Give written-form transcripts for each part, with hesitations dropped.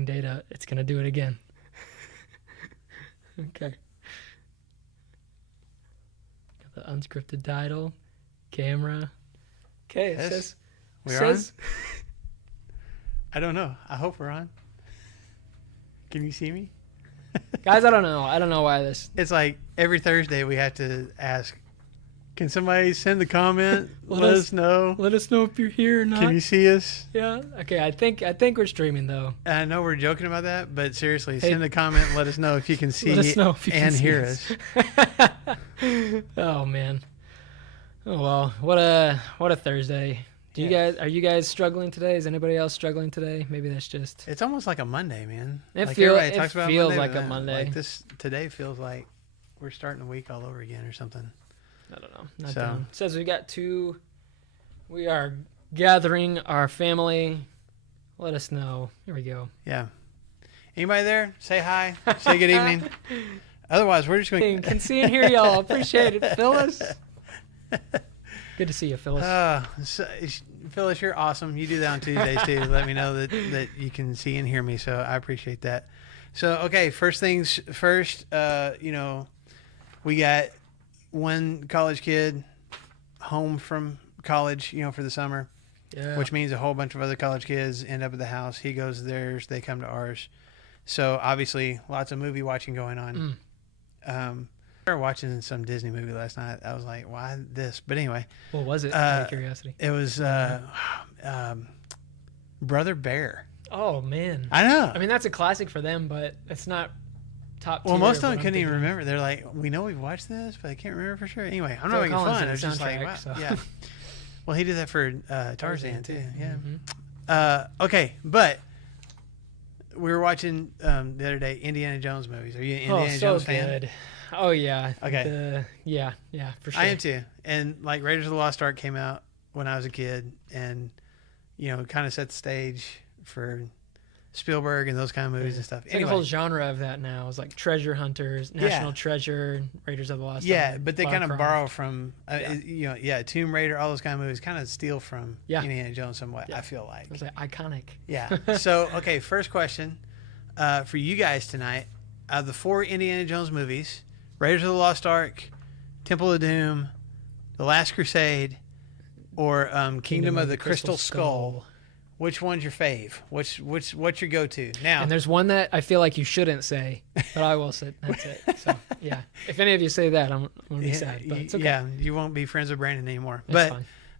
data, it's going to do it again. Okay. Got the unscripted title, camera. Okay, it says... We're on? I don't know. I hope we're on. Can you see me? Guys, I don't know. I don't know why this... It's like every Thursday we have to ask, can somebody send a comment? Let us know. Let us know if you're here or not. Can you see us? Yeah. Okay, I think we're streaming, though. I know we're joking about that, but seriously, send a comment and let us know if you can see and hear us. Oh, man. Oh, well. What a Thursday. Are you guys struggling today? Is anybody else struggling today? Maybe that's just... It's almost like a Monday, man. It feels like a Monday. Like today feels like we're starting the week all over again or something. I don't know. Not done. It says we are gathering our family. Let us know. Here we go. Yeah. Anybody there? Say hi. Say good evening. Otherwise, we're just going to... Can see and hear y'all. Appreciate it, Phyllis. Good to see you, Phyllis. Phyllis, you're awesome. You do that on Tuesdays, too. Let me know that you can see and hear me, so I appreciate that. So, okay, first things first, we got one college kid home from college, for the summer, which means a whole bunch of other college kids end up at the house. He goes to theirs, they come to ours. So, obviously, lots of movie watching going on. I started watching some Disney movie last night. I was like, why this? But anyway. What was it? Out of curiosity. It was Brother Bear. Oh, man. I know. I mean, that's a classic for them, but it's not top tier. Well, most of them couldn't even remember. They're like, we know we've watched this, but I can't remember for sure. Anyway, I'm not making fun. It was just like, wow. So. Yeah. Well, he did that for Tarzan, too. Yeah. Mm-hmm. Okay, but we were watching the other day Indiana Jones movies. Are you an Indiana Jones fan? Good. Oh, yeah. Okay. Yeah, for sure. I am too. And like Raiders of the Lost Ark came out when I was a kid and, kind of set the stage for Spielberg and those kind of movies and stuff. It's like a whole genre of that now. It's like Treasure Hunters, National Treasure, Raiders of the Lost Ark. Yeah, but they kind of borrow from, Tomb Raider, all those kind of movies kind of steal from Indiana Jones somewhat, I feel like. It's like iconic. Yeah. So, okay, first question for you guys tonight. Out of the 4 Indiana Jones movies, Raiders of the Lost Ark, Temple of Doom, The Last Crusade, or Kingdom of the Crystal Skull, which one's your fave? What's your go-to? Now, and there's one that I feel like you shouldn't say, but I will say that's it. So yeah, if any of you say that, I'm gonna be sad. But it's okay. Yeah, you won't be friends with Brandon anymore. That's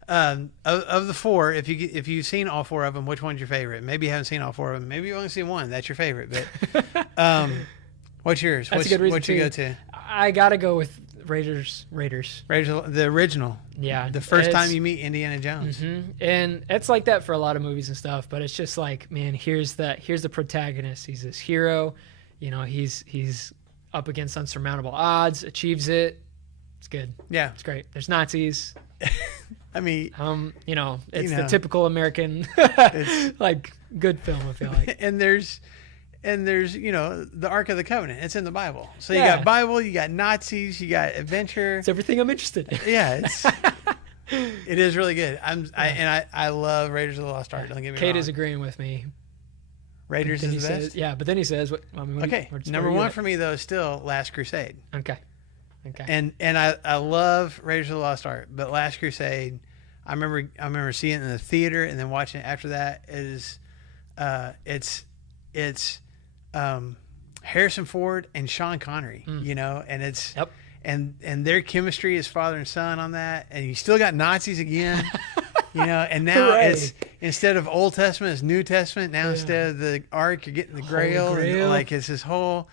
fine. Of the 4, if you've seen all 4 of them, which one's your favorite? Maybe you haven't seen all 4 of them. Maybe you've only seen one. That's your favorite. But what's yours? That's a good reason. What's your go-to? I gotta go with Raiders, the original. Yeah, the first time you meet Indiana Jones. Mm-hmm. And it's like that for a lot of movies and stuff. But it's just like, man, here's the protagonist. He's this hero. He's up against unsurmountable odds, achieves it. It's good. Yeah, it's great. There's Nazis. I mean, it's the typical American like good film, I feel like. And there's the Ark of the Covenant. It's in the Bible. So you got Bible, you got Nazis, you got adventure. It's everything I'm interested in. Yeah, it is really good. I love Raiders of the Lost Ark. Don't get me wrong. Kate is agreeing with me. Raiders is the best? Yeah, but then he says, number 1 for me, though, is still Last Crusade. Okay. And I love Raiders of the Lost Ark, but Last Crusade, I remember seeing it in the theater and then watching it after that. It's Harrison Ford and Sean Connery, and it's and their chemistry is father and son on that, and you still got Nazis again, and now it's instead of Old Testament, it's New Testament. Now instead of the Ark, you're getting the Grail. And like it's this whole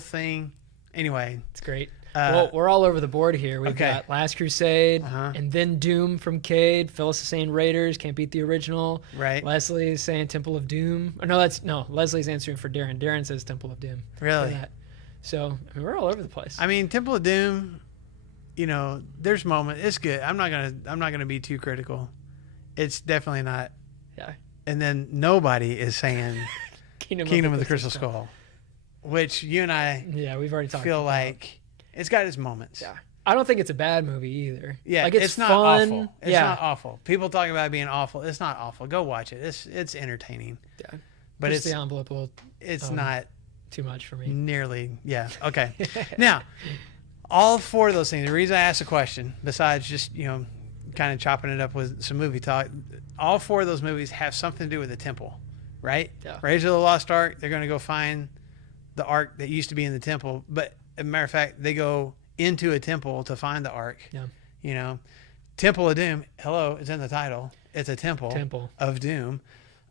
thing. Anyway, it's great. Well, we're all over the board here. We've got Last Crusade, and then Doom from Cade. Phyllis is saying Raiders, can't beat the original. Right. Leslie is saying Temple of Doom. Leslie's answering for Darren. Darren says Temple of Doom. Really? So we're all over the place. I mean, Temple of Doom, there's moments. It's good. I'm not gonna be too critical. It's definitely not. Yeah. And then nobody is saying Kingdom of the Crystal Skull, which you and I we've already talked feel about. Like it's got its moments. Yeah. I don't think it's a bad movie either. Yeah, like it's not fun. Awful. It's not awful. People talk about it being awful. It's not awful. Go watch it. It's entertaining. Yeah. but Push the envelope a little. It's not too much for me. Nearly. Yeah. Okay. Now, all four of those things, the reason I asked the question, besides just, kind of chopping it up with some movie talk, all four of those movies have something to do with the temple, right? Yeah. Raiders of the Lost Ark, they're going to go find the ark that used to be in the temple. But as a matter of fact, they go into a temple to find the ark. Yeah. Temple of Doom, hello, it's in the title. It's a temple of doom.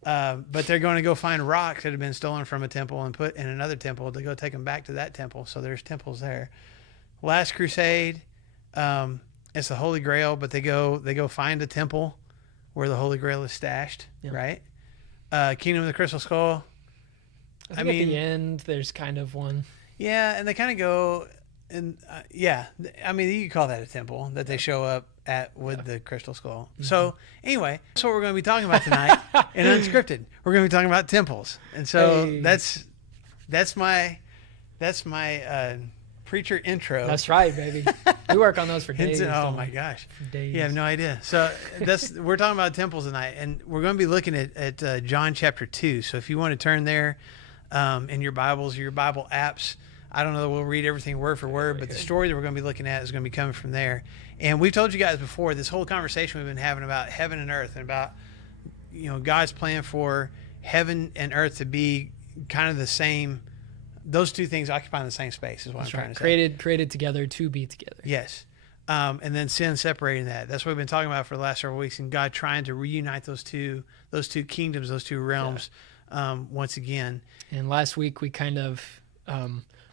But they're going to go find rocks that have been stolen from a temple and put in another temple to go take them back to that temple. So there's temples there. Last Crusade, it's the Holy Grail, but they go find a temple where the Holy Grail is stashed, right? Kingdom of the Crystal Skull. I mean, at the end, there's kind of one. Yeah, and they kind of go, and yeah, I mean, you could call that a temple that they show up at with the Crystal Skull. Mm-hmm. So anyway, that's what we're going to be talking about tonight in Unscripted. We're going to be talking about temples, and so that's my preacher intro. That's right, baby. We work on those for days. Oh my gosh, for days. You have no idea. So we're talking about temples tonight, and we're going to be looking at John chapter 2. So if you want to turn there in your Bibles or your Bible apps, I don't know that we'll read everything word for word, but the story that we're going to be looking at is going to be coming from there. And we've told you guys before, this whole conversation we've been having about heaven and earth and about God's plan for heaven and earth to be kind of the same. Those two things occupying the same space is what I'm trying to say. Created together to be together. Yes. And then sin separating that. That's what we've been talking about for the last several weeks, and God trying to reunite those two kingdoms, those two realms once again. And last week we kind of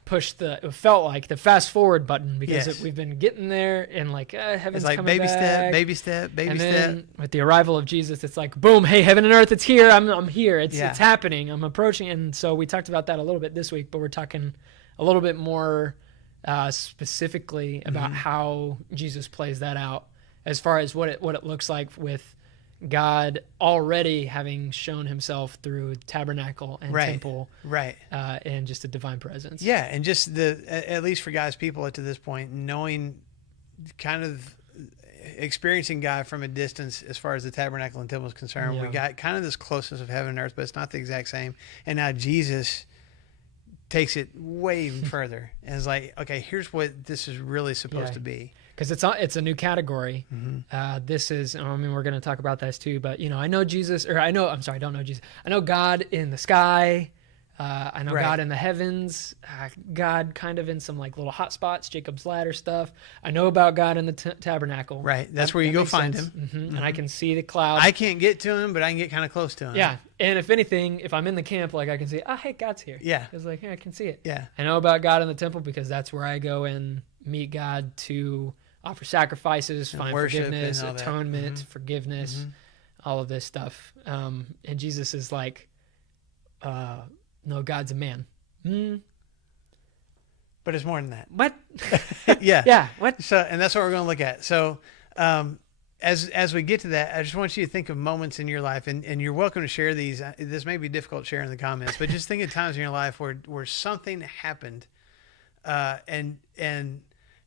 pushed it felt like the fast forward button because we've been getting there and like heaven's like coming back. baby step. And then with the arrival of Jesus, it's like, boom, hey, heaven and earth, it's here. I'm here. It's happening. I'm approaching. And so we talked about that a little bit this week, but we're talking a little bit more specifically about how Jesus plays that out as far as what it looks like with God already having shown himself through tabernacle and temple, and just a divine presence. Yeah, and just at least for God's people up to this point, knowing, kind of experiencing God from a distance as far as the tabernacle and temple is concerned. Yeah. We got kind of this closeness of heaven and earth, but it's not the exact same. And now Jesus takes it way even further and is like, okay, here's what this is really supposed to be. Because it's a new category. This is, I mean, we're going to talk about this too, but I know Jesus, or I don't know Jesus. I know God in the sky. I know God in the heavens. God kind of in some like little hot spots, Jacob's ladder stuff. I know about God in the tabernacle. Right. That's where you go find him. And I can see the clouds. I can't get to him, but I can get kind of close to him. Yeah. And if anything, if I'm in the camp, like I can see, hey, God's here. Yeah. It's like, I can see it. Yeah. I know about God in the temple because that's where I go and meet God to offer sacrifices, find forgiveness, atonement, forgiveness, all of this stuff. And Jesus is like, no, God's a man. But it's more than that. What? Yeah. Yeah. What? So, and that's what we're going to look at. So, as we get to that, I just want you to think of moments in your life, and you're welcome to share these. This may be difficult to share in the comments, but just think of times in your life where something happened, and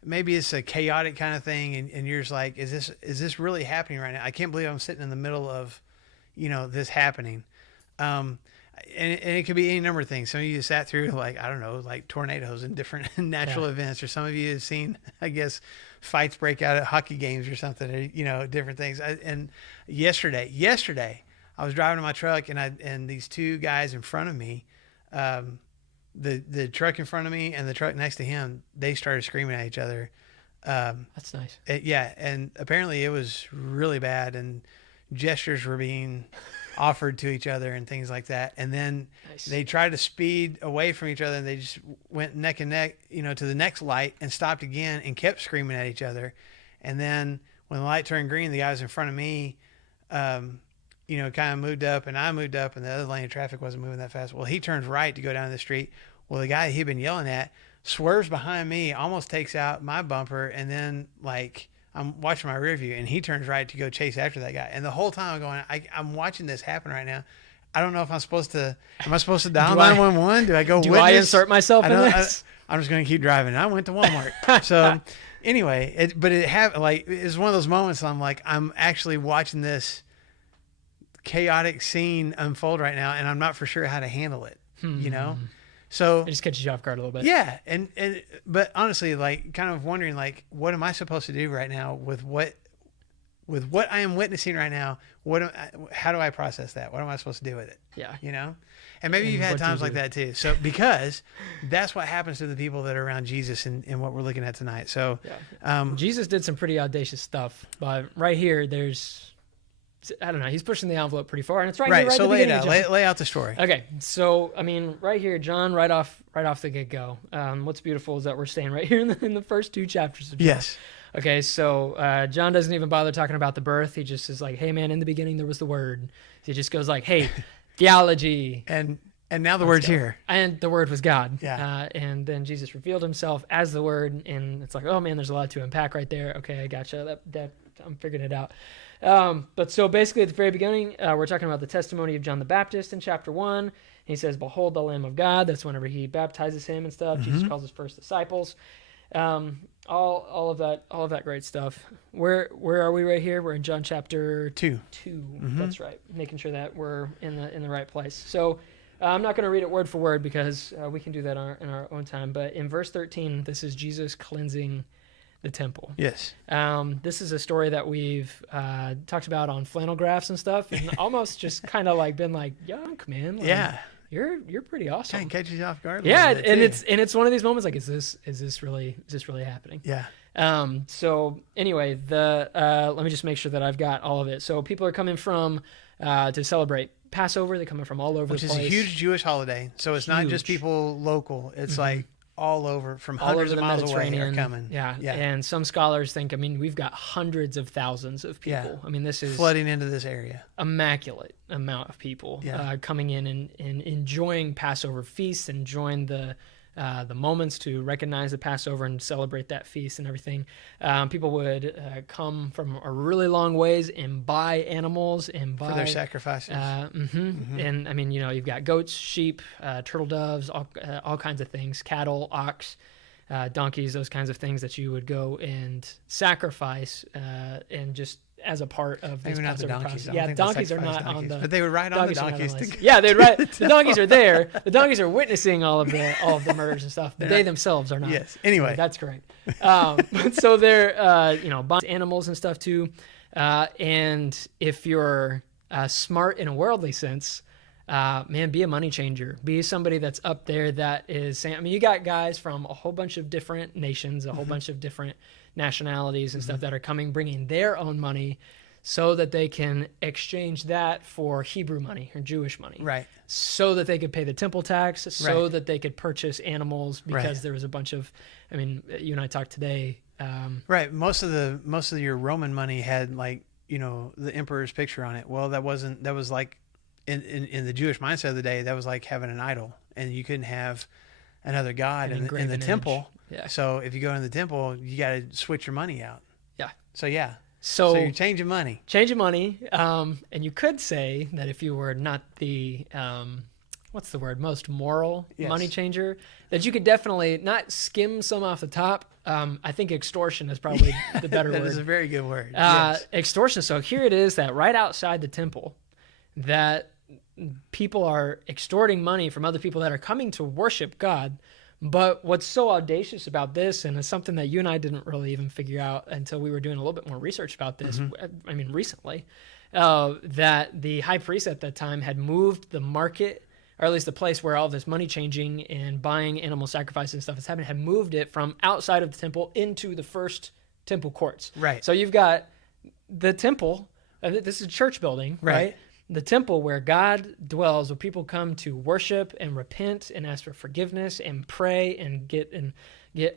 maybe it's a chaotic kind of thing, and you're just like, is this really happening right now? I can't believe I'm sitting in the middle of, this happening. And it could be any number of things. Some of you sat through like tornadoes and different natural events, or some of you have seen, I guess, fights break out at hockey games or something, or, different things. And yesterday I was driving in my truck, and these two guys in front of me, the truck in front of me and the truck next to him, they started screaming at each other. That's nice. And apparently it was really bad, and gestures were being offered to each other and things like that. And then they tried to speed away from each other, and they just went neck and neck, to the next light, and stopped again and kept screaming at each other. And then when the light turned green, the guys in front of me, kind of moved up, and I moved up, and the other lane of traffic wasn't moving that fast. Well, he turns right to go down the street. Well, the guy he'd been yelling at swerves behind me, almost takes out my bumper, and then I'm watching my rear view, and he turns right to go chase after that guy. And the whole time I'm going, I'm watching this happen right now. I don't know if am I supposed to dial 911? Do I go witness? I insert myself in this? I'm just going to keep driving. I went to Walmart. So anyway, it's one of those moments I'm like, I'm actually watching this chaotic scene unfold right now, and I'm not for sure how to handle it. You know, so It just catches you off guard a little bit. yeah, but honestly, like, kind of wondering, like, what am I supposed to do right now with what I am witnessing right now? How do I process that? What am I supposed to do with it? Yeah. You know, and maybe And you've had what do times you like do? that too. So because that's what happens to the people that are around Jesus and what we're looking at tonight. So, Jesus did some pretty audacious stuff, but right here, I don't know. He's pushing the envelope pretty far, and it's right here. Right so at the lay it beginning out. of John. Lay out the story. Okay, so I mean, right here, John, right off the get go. What's beautiful is that we're staying right here in the first 2 chapters of John. Yes. Okay, so John doesn't even bother talking about the birth. He just is like, "Hey, man, in the beginning there was the Word." He just goes like, "Hey, theology." And now the word's here. And the Word was God. Yeah. And then Jesus revealed himself as the Word, and it's like, oh man, there's a lot to unpack right there. Okay, I gotcha. That I'm figuring it out. But so basically at the very beginning, we're talking about the testimony of John the Baptist in chapter 1. He says, "Behold the Lamb of God." That's whenever he baptizes him and stuff. Jesus calls his first disciples. All of that great stuff. Where are we right here? We're in John chapter 2. That's right. Making sure that we're in the right place. So I'm not going to read it word for word because we can do that in our own time. But in verse 13, this is Jesus cleansing the temple. Yes. This is a story that we've talked about on flannel graphs and stuff, and almost just kind of like been like, "Yunk, man! Like, Yeah. You're pretty awesome." Kind of catches you off guard. Yeah, bit, and too. it's one of these moments like, is this really happening? Yeah. So anyway, let me just make sure that I've got all of it. So people are coming from to celebrate Passover. They're coming from all over Which the is place. a huge Jewish holiday. So it's not just Huge. people local. It's like all over, from all hundreds over of the miles away Mediterranean. are coming. Yeah. Yeah. And some scholars think, I mean, we've got hundreds of thousands of people. Yeah. I mean, this is Flooding into this area. immaculate amount of people coming in and enjoying Passover feasts, enjoying the moments to recognize the Passover and celebrate that feast and everything. People would come from a really long ways and buy animals and buy For their sacrifices. And I mean, you've got goats, sheep, turtle doves, all kinds of things, cattle, ox, donkeys, those kinds of things that you would go and sacrifice and just as a part of this Maybe not the Passover donkeys. process. I don't Yeah, think they donkeys are sacrifice not on donkeys, the. but they would ride on the Donkeys are not donkeys. on the list. to- Yeah, they'd ride. The donkeys are there. The donkeys are witnessing all of the murders and stuff. But they themselves are not. Yes. Anyway. That's correct. So they're buying animals and stuff too. And if you're smart in a worldly sense, man, be a money changer. Be somebody that's up there that is saying. I mean, you got guys from a whole bunch of different nations, a whole bunch of different nationalities and stuff that are bringing their own money, so that they can exchange that for Hebrew money or Jewish money. Right. So that they could pay the temple tax, so Right. that they could purchase animals, because Right. there was a bunch of, I mean, you and I talked today. Right. Most of your Roman money had, like, the emperor's picture on it. Well, that was like in the Jewish mindset of the day, that was like having an idol, and you couldn't have another god An in the engraven temple. image. Yeah. So if you go in the temple, you got to switch your money out. Yeah. So yeah. So you're changing money. changing money. And you could say that if you were not the, what's the word, most moral Yes. money changer, that you could definitely not skim some off the top. I think extortion is probably the better That word. is a very good word. Yes. Extortion. So here it is that right outside the temple, that people are extorting money from other people that are coming to worship God. But what's so audacious about this, and it's something that you and I didn't really even figure out until we were doing a little bit more research about this, I mean, recently, that the high priest at that time had moved the market, or at least the place where all this money changing and buying animal sacrifices and stuff is happening, had moved it from outside of the temple into the first temple courts. Right. So you've got the temple, this is a church building, right? The temple where God dwells, where people come to worship and repent and ask for forgiveness and pray and get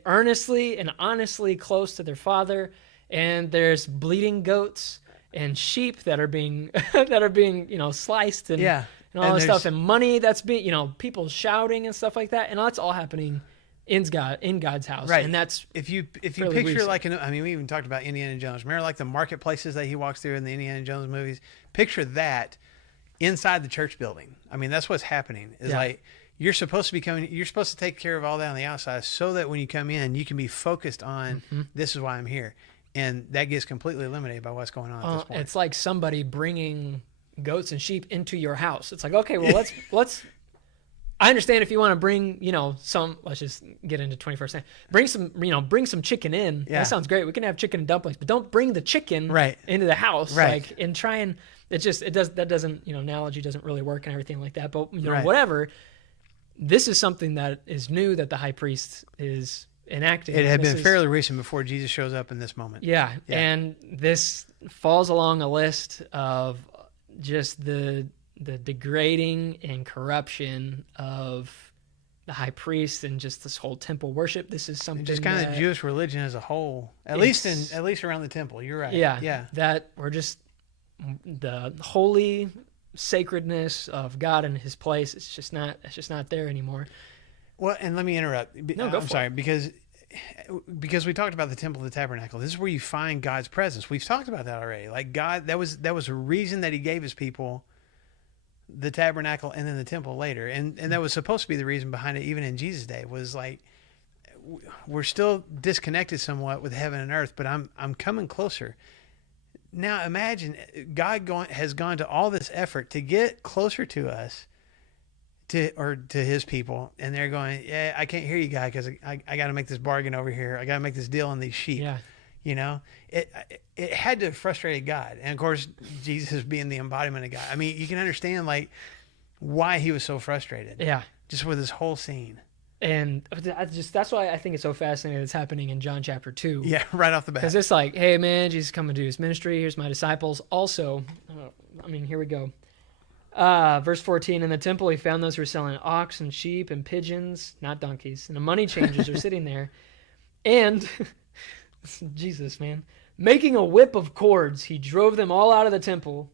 earnestly and honestly close to their Father. And there's bleeding goats and sheep that are being sliced and Yeah. and all this stuff, and money that's being people shouting and stuff like that, and that's all happening in God's house. Right. And that's if you fairly picture recent. like we even talked about Indiana Jones. Remember, like, the marketplaces that he walks through in the Indiana Jones movies? Picture that inside the church building. I mean, that's what's happening. Is Yeah. like you're supposed to take care of all that on the outside, so that when you come in, you can be focused on this is why I'm here, and that gets completely eliminated by what's going on at this point. It's like somebody bringing goats and sheep into your house. It's like, okay, well, let's I understand if you want to bring, let's just get into 21st century. Bring some chicken in. Yeah. That sounds great. We can have chicken and dumplings, but don't bring the chicken into the house. Right. And try and that doesn't, analogy doesn't really work and everything like that. But Right. whatever. This is something that is new that the high priest is enacting. It had been fairly recent before Jesus shows up in this moment. Yeah. And this falls along a list of just the degrading and corruption of the high priest and just this whole temple worship. This is something just kind of Jewish religion as a whole, at least around the temple. You're right. Yeah. That we're just the holy sacredness of God and his place. It's just not there anymore. Well, and let me interrupt. No, go I'm for sorry, it. because we talked about the temple, the tabernacle. This is where you find God's presence. We've talked about that already. Like God, that was a reason that he gave his people the tabernacle and then the temple later. And that was supposed to be the reason behind it, even in Jesus' day, was like, we're still disconnected somewhat with heaven and earth, but I'm coming closer. Now imagine God has gone to all this effort to get closer to us, to his people, and they're going, yeah, I can't hear you, God, because I got to make this bargain over here. I got to make this deal on these sheep. Yeah. It had to have frustrated God. And of course, Jesus being the embodiment of God. I mean, you can understand like why he was so frustrated. Yeah. Just with this whole scene. And that's why I think it's so fascinating it's happening in John chapter 2. Yeah, right off the bat. Because it's like, hey man, Jesus is coming to do his ministry. Here's my disciples. Also, here we go. Verse 14, in the temple he found those who were selling ox and sheep and pigeons, not donkeys, and the money changers are sitting there. And, Jesus, man, making a whip of cords, he drove them all out of the temple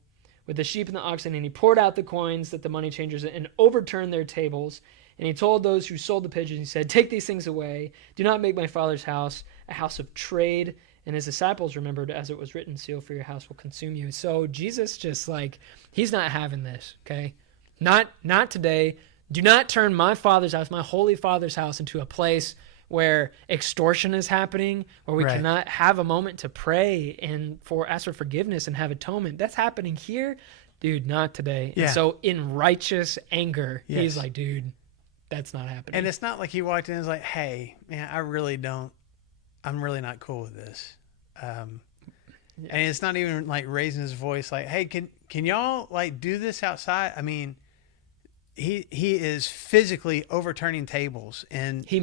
with the sheep and the oxen, and he poured out the coins that the money changers and overturned their tables. And he told those who sold the pigeons, he said, take these things away. Do not make my Father's house a house of trade. And his disciples remembered, as it was written, seal for your house will consume you. So Jesus just like, he's not having this, okay? Not today. Do not turn my Father's house, my holy Father's house, into a place where extortion is happening, where we cannot have a moment to pray and ask for forgiveness and have atonement. That's happening here. Dude, not today. Yeah. And so in righteous anger, he's like, dude, that's not happening. And it's not like he walked in and was like, hey, man, I'm really not cool with this. And it's not even like raising his voice like, hey, can y'all like do this outside? I mean, he is physically overturning tables, and he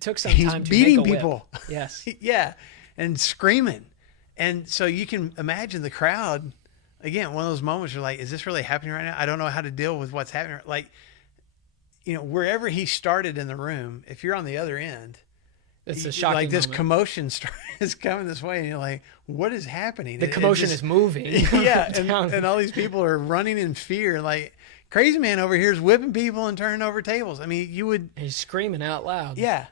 took some time to beating make a people. Whip. Yes. Yeah. And screaming. And so you can imagine the crowd, again, one of those moments you're like, is this really happening right now? I don't know how to deal with what's happening. Like, wherever he started in the room, if you're on the other end, it's a shocking like this moment. Commotion is coming this way, and you're like, what is happening? The commotion is moving. Yeah. and all these people are running in fear. Like, crazy man over here is whipping people and turning over tables. I mean, he's screaming out loud. Yeah.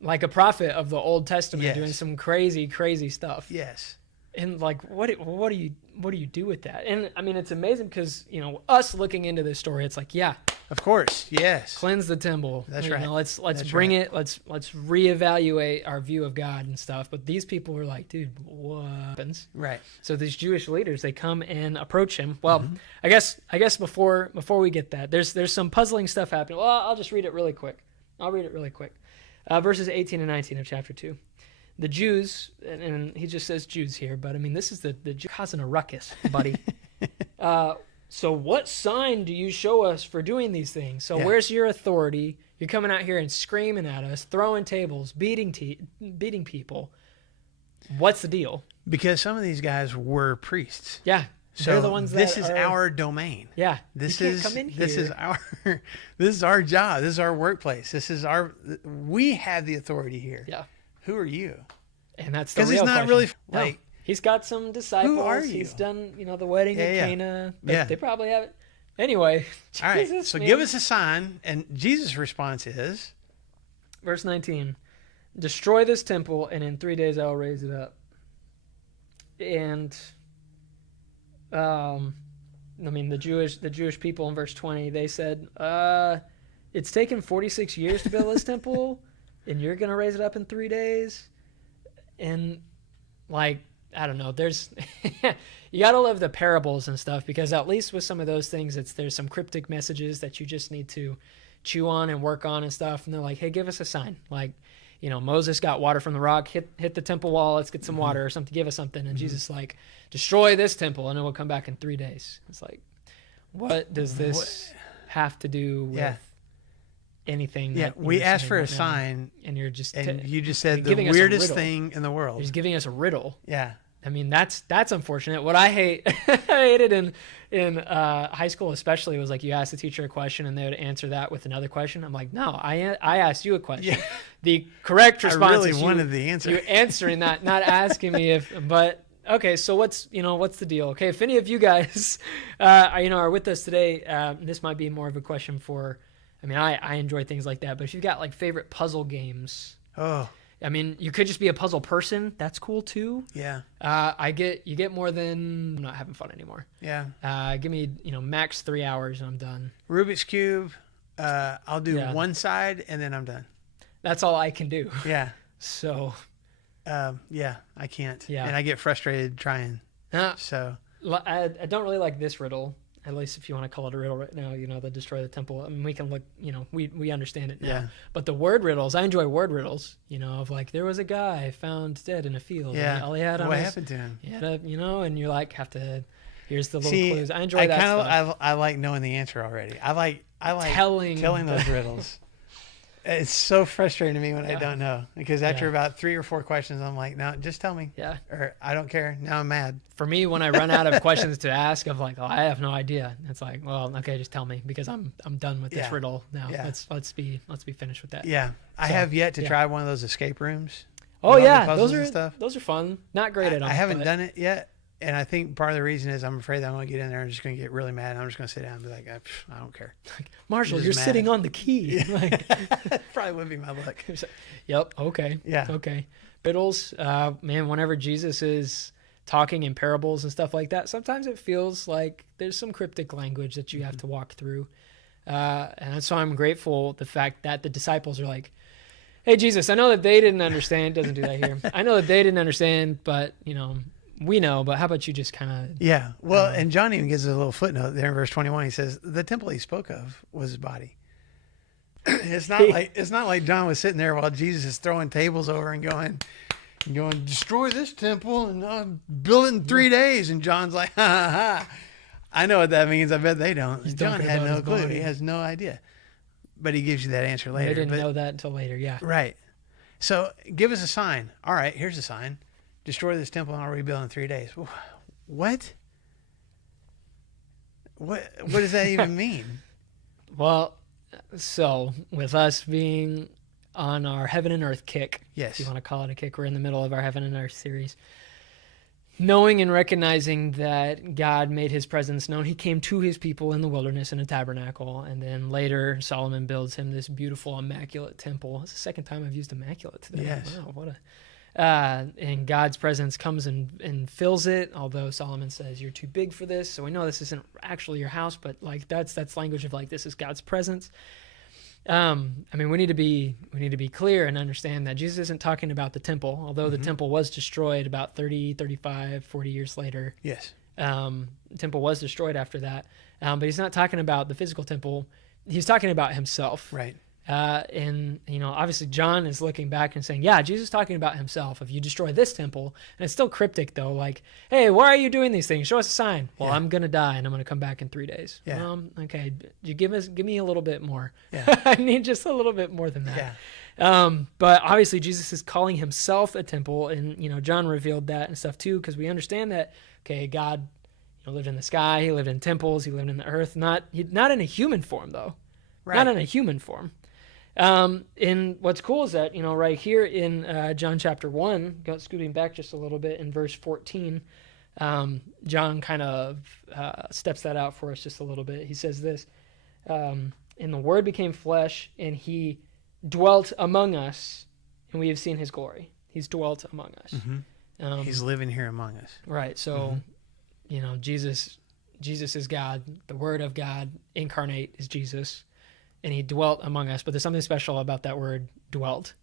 Like a prophet of the Old Testament, Yes. doing some crazy, crazy stuff. Yes. And like, what do you do with that? And I mean, it's amazing because us looking into this story, it's like, yeah, of course, yes, cleanse the temple. That's right. Let's That's bring right. it. Let's reevaluate our view of God and stuff. But these people were like, dude, what happens? Right. So these Jewish leaders, they come and approach him. Well, I guess before we get that, there's some puzzling stuff happening. Well, I'll just read it really quick. Verses 18 and 19 of chapter 2. The Jews, and he just says Jews here, but I mean, this is the Jews causing a ruckus, buddy. So what sign do you show us for doing these things? So where's your authority? You're coming out here and screaming at us, throwing tables, beating people. What's the deal? Because some of these guys were priests. Yeah. So they're the ones this is our domain. Yeah. This you is can't come in here. this is our job. This is our workplace. We have the authority here. Yeah. Who are you? And that's the real Because he's not question. really No. like, He's got some disciples. Who are you? He's done, the wedding at Yeah. Cana. Yeah. They probably have it. Anyway. all right, Jesus, so man. give us a sign. And Jesus' response is, Verse 19, destroy this temple, and in 3 days I'll raise it up. And, the Jewish people in verse 20, they said, it's taken 46 years to build this temple, and you're going to raise it up in 3 days? And, like, I don't know. There's you got to love the parables and stuff, because at least with some of those things, there's some cryptic messages that you just need to chew on and work on and stuff. And they're like, hey, give us a sign. Like, Moses got water from the rock, hit the temple wall. Let's get some water or something. Give us something. And Jesus like, destroy this temple and it will come back in 3 days. It's like, what does this have to do with anything? Yeah, we asked for a sign, and you're just you just said the weirdest thing in the world. He's giving us a riddle. Yeah, I mean that's unfortunate. What I hated in high school especially was like, you ask the teacher a question and they would answer that with another question. I'm like, no, I asked you a question. Yeah. The correct response. I really wanted the answer. You answering that, not asking me but. Okay, so what's the deal? Okay, if any of you guys, are with us today, this might be more of a question for. I mean, I enjoy things like that, but if you've got like favorite puzzle games, I mean, you could just be a puzzle person. That's cool too. Yeah. You get more than. I'm not having fun anymore. Yeah. Give me max 3 hours and I'm done. Rubik's Cube. I'll do one side and then I'm done. That's all I can do. Yeah. So. Yeah, I can't. Yeah. And I get frustrated trying. So I don't really like this riddle. At least if you want to call it a riddle right now, the destroy the temple. I mean, we can look, we understand it now. Yeah. But the word riddles, I enjoy word riddles, of like, there was a guy found dead in a field. Yeah. And all he had on what happened to him? He had and you like have to, here's the little clues. I enjoy that stuff. I like knowing the answer already. I like telling those riddles. It's so frustrating to me when I don't know, because after about 3 or 4 questions, I'm like, no, just tell me. Yeah. Or I don't care. Now I'm mad. For me, when I run out of questions to ask, I'm like, I have no idea. It's like, well, okay, just tell me, because I'm done with this riddle now. Yeah. Let's be finished with that. Yeah. I have yet to try one of those escape rooms. Oh yeah, those are fun. Not great at all. I haven't done it yet. And I think part of the reason is I'm afraid that I'm going to get in there and just going to get really mad. And I'm just going to sit down and be like, I don't care. Like, Marshall, you're sitting on the key. Like, probably would be my luck. Yep. Okay. Yeah. Okay. Riddles, man, whenever Jesus is talking in parables and stuff like that, sometimes it feels like there's some cryptic language that you have to walk through. And so I'm grateful the fact that the disciples are like, hey, Jesus, I know that they didn't understand. It doesn't do that here. I know that they didn't understand, but, we know, but how about you just kind of... Yeah. Well, and John even gives a little footnote there in verse 21. He says, the temple he spoke of was his body. It's not like John was sitting there while Jesus is throwing tables over and going, destroy this temple and build it in 3 days. And John's like, ha, ha, ha. I know what that means. I bet they don't. John had no clue. He has no idea. But he gives you that answer later. They didn't know that until later, yeah. Right. So give us a sign. All right, here's a sign. Destroy this temple and I'll rebuild in 3 days. What? What does that even mean? Well, so with us being on our heaven and earth kick, yes, if you want to call it a kick, we're in the middle of our heaven and earth series. Knowing and recognizing that God made his presence known, he came to his people in the wilderness in a tabernacle, and then later Solomon builds him this beautiful, immaculate temple. It's the second time I've used immaculate today. Yes. Wow, what a... and God's presence comes and fills it, although Solomon says you're too big for this, so we know this isn't actually your house, but like that's language of like, this is God's presence. I mean, we need to be clear and understand that Jesus isn't talking about the temple, although the temple was destroyed about 30, 35, 40 years later. Yes. The temple was destroyed after that, but he's not talking about the physical temple. He's talking about himself. Right. And obviously John is looking back and saying, yeah, Jesus is talking about himself. If you destroy this temple, and it's still cryptic though, like, hey, why are you doing these things? Show us a sign. Well, I'm going to die and I'm going to come back in 3 days. Yeah. Okay. You give me a little bit more. Yeah. I need just a little bit more than that. Yeah. But obviously Jesus is calling himself a temple, and, John revealed that and stuff too, because we understand that, okay, God, lived in the sky, he lived in temples, he lived in the earth, not in a human form though. Right. Not in a human form. And what's cool is that, right here in John chapter 1, scooting back just a little bit in verse 14, John kind of steps that out for us just a little bit. He says this, and the Word became flesh, and he dwelt among us, and we have seen his glory. He's dwelt among us. Mm-hmm. He's living here among us. Right. So, Jesus is God. The Word of God incarnate is Jesus. And he dwelt among us, but there's something special about that word dwelt,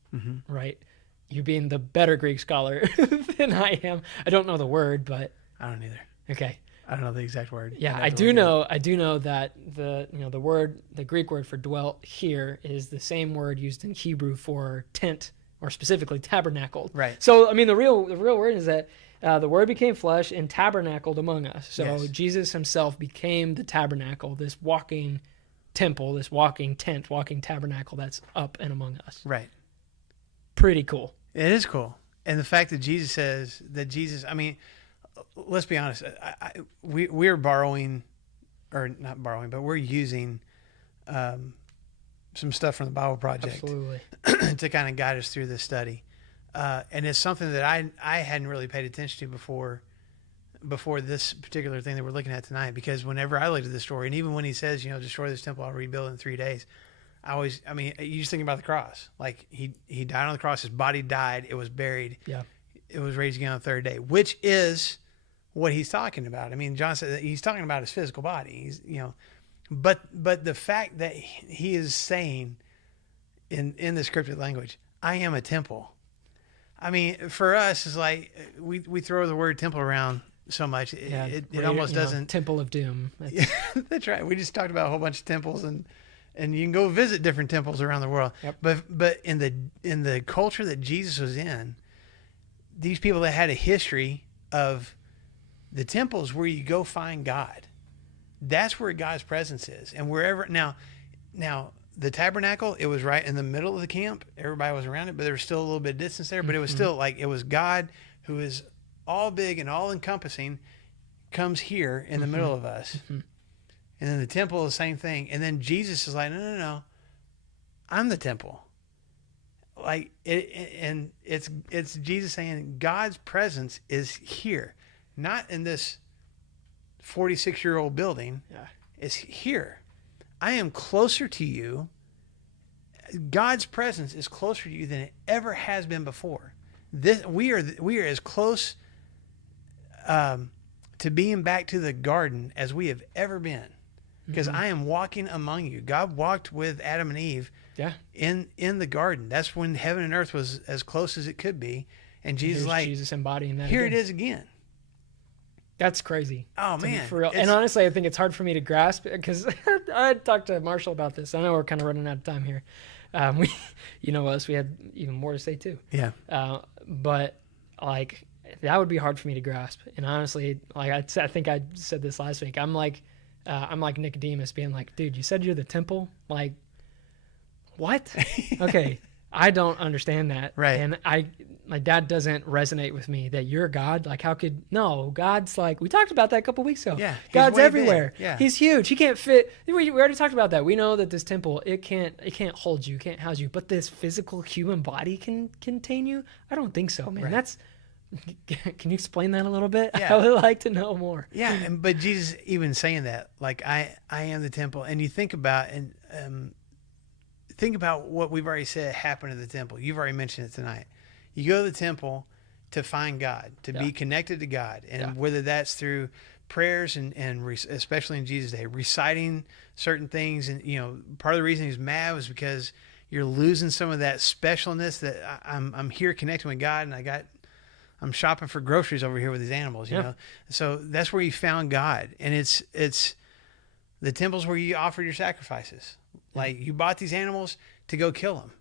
right? you being the better Greek scholar than I am. I don't know the word, but I don't either. okay. I don't know the exact word. Yeah, I do know that the Greek word for dwelt here is the same word used in Hebrew for tent, or specifically tabernacled. Right. So I mean the real word is that the word became flesh and tabernacled among us. So Yes. Jesus himself became the tabernacle, this walking temple, this walking tent, walking tabernacle that's up and among us. Right. Pretty cool. It is cool. And the fact that Jesus says that Jesus, I mean, let's be honest. We're borrowing, or not borrowing, but we're using some stuff from the Bible Project Absolutely. to kind of guide us through this study. And it's something that I hadn't really paid attention to before this particular thing that we're looking at tonight. Because whenever I looked at the story, and even when he says, destroy this temple, I'll rebuild it in 3 days. You just think about the cross. Like he died on the cross. His body died. It was buried. Yeah. It was raised again on the third day, which is what he's talking about. I mean, John said that he's talking about his physical body. He's, but the fact that he is saying in the scripted language, I am a temple. I mean, for us, it's like we throw the word temple around so much. It almost doesn't. Temple of Doom. That's right. We just talked about a whole bunch of temples, and you can go visit different temples around the world. Yep. But in the culture that Jesus was in, these people that had a history of the temples where you go find God, that's where God's presence is. And wherever now the tabernacle, it was right in the middle of the camp. Everybody was around it, but there was still a little bit of distance there. But it was still like it was God, who is all big and all encompassing, comes here in the middle of us. And then the temple is the same thing. And then Jesus is like, no, I'm the temple. Like and it's Jesus saying God's presence is here, not in this 46-year-old building. Yeah. It's here. I am closer to you. God's presence is closer to you than it ever has been before. We are as close to being back to the garden as we have ever been, because I am walking among you. God walked with Adam and Eve. Yeah. In the garden. That's when heaven and earth was as close as it could be. And Jesus embodying that. Here again. it is again. That's crazy. Oh man, for real. And honestly, I think it's hard for me to grasp, because I talked to Marshall about this. I know we're kind of running out of time here. We had even more to say too. Yeah. But like that would be hard for me to grasp. And honestly, like I think I said this last week. I'm like Nicodemus, being like, dude, you said you're the temple, like. What? Okay. I don't understand that. Right. And my dad doesn't resonate with me that you're God. Like, God's like, we talked about that a couple weeks ago. Yeah. God's everywhere. Big. Yeah. He's huge. He can't fit. We already talked about that. We know that this temple, it can't hold you, can't house you, but this physical human body can contain you. I don't think so, man. Right. Can you explain that a little bit? Yeah. I would like to know more. Yeah. But Jesus even saying that, like, I am the temple. And you think about, think about what we've already said happened at the temple. You've already mentioned it tonight. You go to the temple to find God, to be connected to God. And whether that's through prayers and especially in Jesus' day, reciting certain things. And, part of the reason he's mad was because you're losing some of that specialness that I'm here connecting with God, and I'm shopping for groceries over here with these animals, you know? So that's where you found God. And it's the temple's where you offer your sacrifices. Like, you bought these animals to go kill them,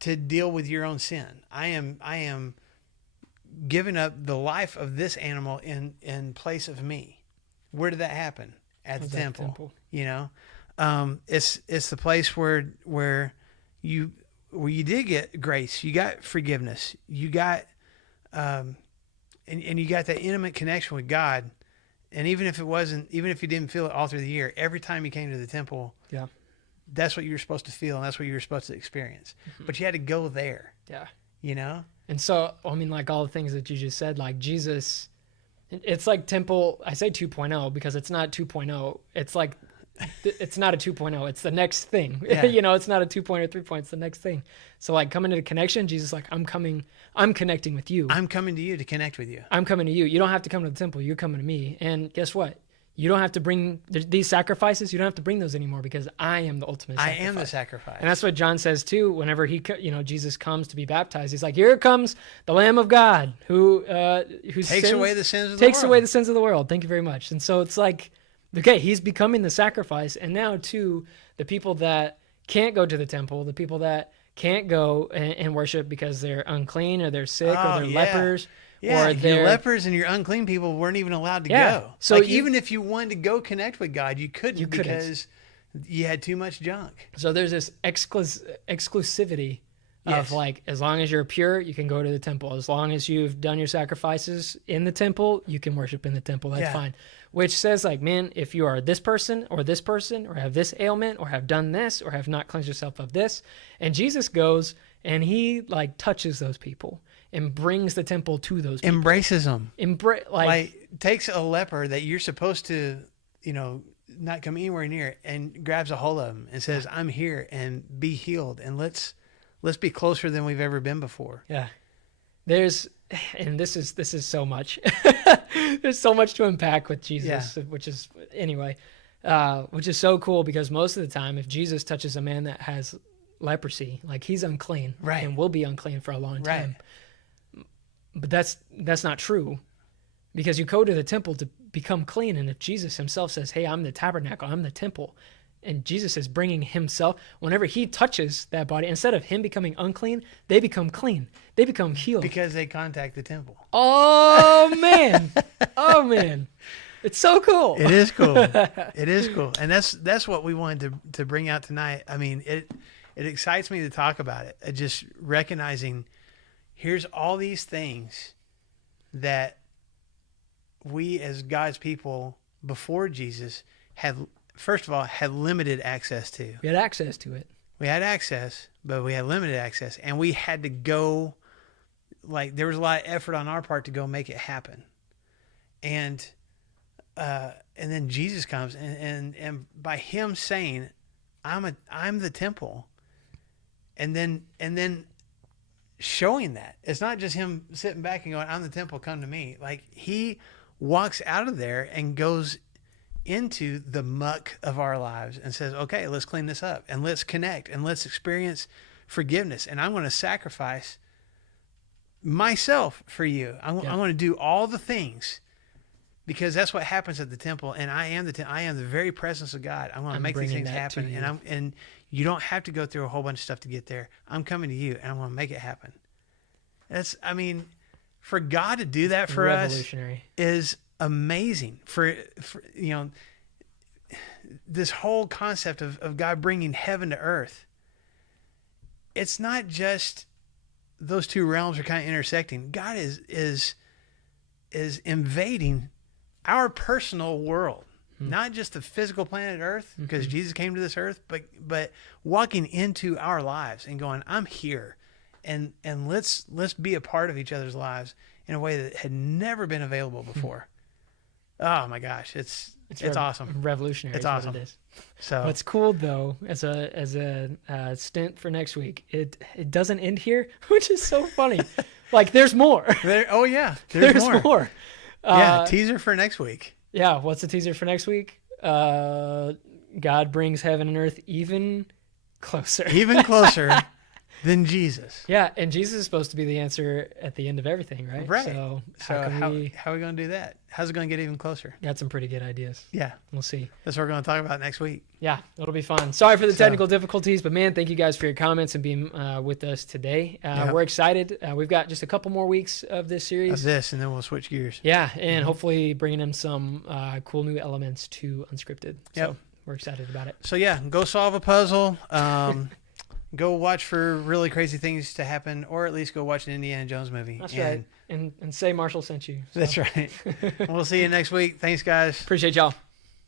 to deal with your own sin. I am giving up the life of this animal in place of me. Where did that happen? At the temple. It's the place where you did get grace. You got forgiveness. You got and you got that intimate connection with God. And even if you didn't feel it all through the year, every time you came to the temple, that's what you were supposed to feel, and that's what you were supposed to experience. But you had to go there. Yeah. And so, like all the things that you just said, like Jesus, it's like temple, I say 2.0 because it's not 2.0. It's like, it's not a 2.0. It's the next thing. Yeah. It's not a 2 point or 3 point. It's the next thing. So like coming into connection, Jesus, like, I'm connecting with you. I'm coming to you to connect with you. I'm coming to you. You don't have to come to the temple. You're coming to me. And guess what? you don't have to bring these sacrifices. You don't have to bring those anymore because I am the ultimate sacrifice. I am the sacrifice. And that's what John says too. Whenever Jesus comes to be baptized, he's like, here comes the Lamb of God who takes away the sins of the world. Takes away the sins of the world. Thank you very much. And so it's like, okay, he's becoming the sacrifice. And now too, the people that can't go to the temple, the people that can't go and worship because they're unclean or they're sick or they're lepers. Yeah, or your lepers and your unclean people weren't even allowed to go. So like even if you wanted to go connect with God, you couldn't couldn't. because you had too much junk. So there's this exclusivity of like, as long as you're pure, you can go to the temple. As long as you've done your sacrifices in the temple, you can worship in the temple. That's fine. Which says like, man, if you are this person, or have this ailment, or have done this, or have not cleansed yourself of this, and Jesus goes and he like touches those people and brings the temple to those people. Embraces them. Like takes a leper that you're supposed to, not come anywhere near and grabs a hold of him and says, I'm here and be healed. And let's be closer than we've ever been before. Yeah. This is so much. There's so much to unpack with Jesus, which is so cool because most of the time, if Jesus touches a man that has leprosy, like he's unclean and will be unclean for a long time. But that's not true because you go to the temple to become clean. And if Jesus himself says, hey, I'm the tabernacle, I'm the temple, and Jesus is bringing himself, whenever he touches that body, instead of him becoming unclean, they become clean. They become healed. Because they contact the temple. Oh, man. Oh, man. It's so cool. It is cool. It is cool. And that's what we wanted to bring out tonight. I mean, it excites me to talk about it. Just recognizing here's all these things that we as God's people before Jesus had, first of all, had limited access to. We had access to it. We had access, but we had limited access. And we had to go, like, there was a lot of effort on our part to go make it happen. And then Jesus comes and by him saying, I'm the temple. And then showing that it's not just him sitting back and going, I'm the temple, come to me. Like he walks out of there and goes into the muck of our lives and says, okay, let's clean this up and let's connect and let's experience forgiveness. And I'm going to sacrifice myself for you. I'm going to do all the things because that's what happens at the temple. And I am the very presence of God. I'm going to make these things happen. And you don't have to go through a whole bunch of stuff to get there. I'm coming to you and I'm going to make it happen. For God to do that for us is amazing. For this whole concept of God bringing heaven to earth. It's not just those two realms are kind of intersecting. God is invading our personal world. Not just the physical planet Earth, because Jesus came to this earth, but walking into our lives and going, I'm here, and let's be a part of each other's lives in a way that had never been available before. Oh my gosh, it's awesome, revolutionary. It's awesome. It is. So what's cool though, as a stint for next week, it doesn't end here, which is so funny. Like there's more. There's more. Teaser for next week. Yeah, what's the teaser for next week? God brings heaven and earth even closer. Even closer than Jesus. Yeah, and Jesus is supposed to be the answer at the end of everything, right? Right. So how are we going to do that? How's it going to get even closer? Got some pretty good ideas. Yeah. We'll see. That's what we're going to talk about next week. Yeah, it'll be fun. Sorry for the technical difficulties, but man, thank you guys for your comments and being with us today. We're excited. We've got just a couple more weeks of this series. And then we'll switch gears. Yeah, and hopefully bringing in some cool new elements to Unscripted. So we're excited about it. So yeah, go solve a puzzle. Go watch for really crazy things to happen, or at least go watch an Indiana Jones movie. That's right. And say Marshall sent you. So. That's right. We'll see you next week. Thanks, guys. Appreciate y'all.